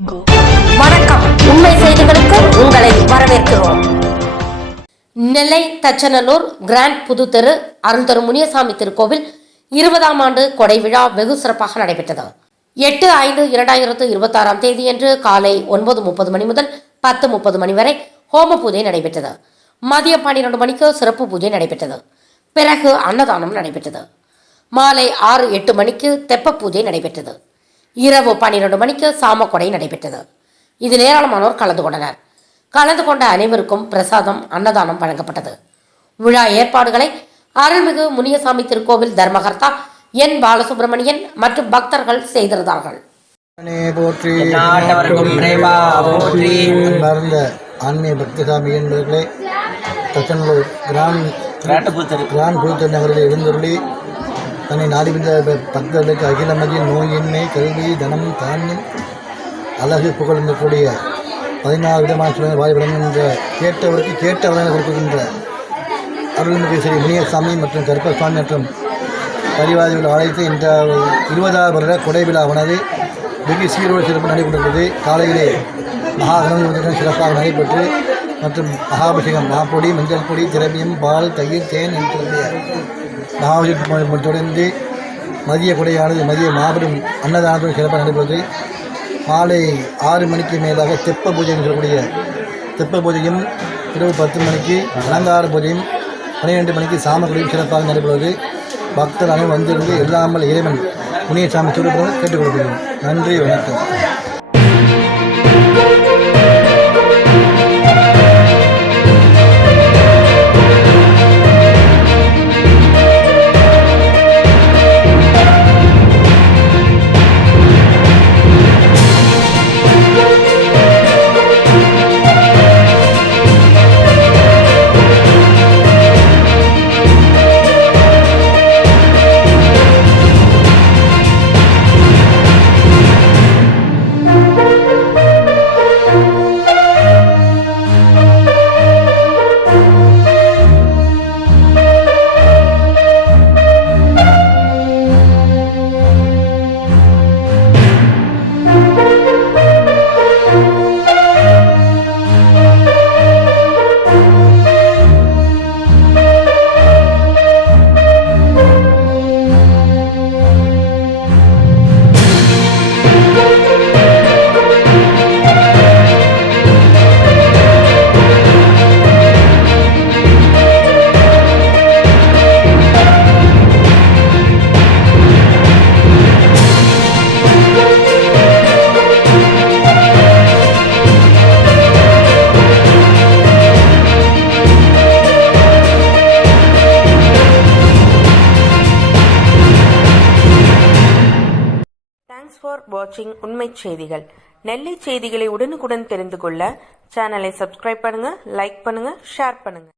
வணக்கம். உண்மை செய்திகளுக்கு உங்களை வரவேற்கிறோம். நெல்லை தச்சநல்லூர் கிராண்ட் புதுத்தெரு அருள்தரு முனியசாமி திருக்கோவில் 20ஆம் ஆண்டு கொடை விழா வெகு சிறப்பாக நடைபெற்றது. 8/5/2026 தேதியன்று காலை 9:30 மணி முதல் 10:30 மணி வரை ஹோம பூஜை நடைபெற்றது. மதியம் 12 மணிக்கு சிறப்பு பூஜை நடைபெற்றது. பிறகு அன்னதானம் நடைபெற்றது. மாலை 6-8 மணிக்கு தெப்ப பூஜை நடைபெற்றது. இரவு 12 மணிக்கு சாமக்கொடை நடைபெற்றது. இதில் ஏராளமானோர் கலந்து கொண்டனர். கலந்து கொண்ட அனைவருக்கும் பிரசாதம் அன்னதானம் வழங்கப்பட்டது. விழா ஏற்பாடுகளை அருள்மிகு முனியசாமி திருக்கோவில் தர்மகர்த்தா என் பாலசுப்ரமணியன் மற்றும் பக்தர்கள் செய்திருந்தார்கள். ஆன்மீக பக்தசாமி என்பவர்களே, தச்சநல்லூர் கிராண்ட் புதுத்தெரு நகரில் எழுந்தருளி தன்னை நாடி வந்த பக்தர்களுக்கு அகிலமதி நோயின்மை கல்வி தனம் தானியம் அழகு புகழ் கூடிய 14 விதமான சூழ்நிலை வாய்விடங்கின்ற கேட்டவருக்கு கேட்ட வளர்ந்து கொடுக்கின்ற அருள்மிகு ஸ்ரீ முனியசாமி மற்றும் கருப்பசாமி மற்றும் பரிவாதிகள் அழைத்து இந்த 20ஆவது வருட கொடை விழாவானது வெகு சீரோடு சிறப்பு நடைபெற்றது. காலையிலே மகாகணபதி சிறப்பாக நடைபெற்று மற்றும் மகாபிஷேகம் மாப்பொடி மஞ்சள் பொடி திரவியம் பால் தயிர் தேன் என்று மகாபிஷேகம் தொடர்ந்து மதிய கொடையானது மதிய மாபெரும் அன்னதானத்துடன் சிறப்பாக நடைபெறுவது. மாலை 6 மணிக்கு மேலாக தெப்ப பூஜை சொல்லக்கூடிய தெப்ப பூஜையும் இரவு 10 மணிக்கு அலங்கார பூஜையும் 12 மணிக்கு சாமக்குடியும் சிறப்பாக நடைபெறுவது. பக்தர் அனைவரும் வந்திருந்து எல்லாமல் இறைவன் முனியசாமி திருப்பூர் கேட்டுக்கொள்கிறோம். நன்றி, வணக்கம். தேங்க்ஸ் ஃபார் வாட்சிங் உண்மை செய்திகள். நெல்லை செய்திகளை உடனுக்குடன் தெரிந்து கொள்ள சேனலை சப்ஸ்கிரைப் பண்ணுங்க, லைக் பண்ணுங்க, ஷேர் பண்ணுங்க.